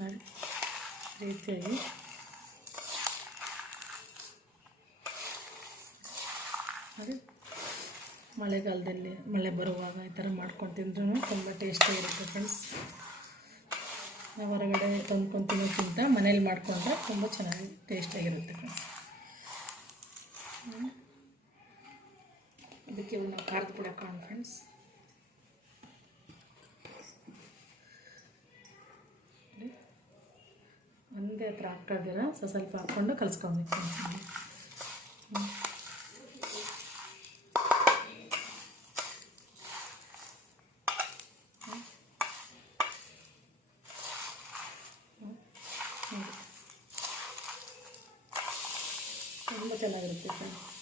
ನೋಡಿ ರೀತಿಯಾಗಿ ನೋಡಿ, ಮಳೆಗಾಲದಲ್ಲಿ ಮಳೆ ಬರುವಾಗ ಈ ಥರ ಮಾಡ್ಕೊಂಡು ತಿಂದ್ರೂ ತುಂಬ ಟೇಸ್ಟಿಯಾಗಿರುತ್ತೆ ಫ್ರೆಂಡ್ಸ್. ನಾವು ಹೊರಗಡೆ ತಂದ್ಕೊಂಡು ತಿನ್ನೋಕ್ಕಿಂತ ಮನೇಲಿ ಮಾಡಿಕೊಂಡ್ರೆ ತುಂಬ ಚೆನ್ನಾಗಿ ಟೇಸ್ಟಿಯಾಗಿರುತ್ತೆ ಫ್ರೆಂಡ್ಸ್. ಇದಕ್ಕೆ ನಾವು ಖಾರದ ಪುಡಿ ಹಾಕೋಣ ಫ್ರೆಂಡ್ಸ್. ಒಂದೇ ಹತ್ರ ಹಾಕೋದಿಲ್ಲ, ಸ್ವಲ್ಪ ಹಾಕ್ಕೊಂಡು ಕಲಿಸ್ಕೊಬೇಕು. ತುಂಬ ಚೆನ್ನಾಗಿರುತ್ತೆ ಫ್ರೆಂಡ್ಸ್.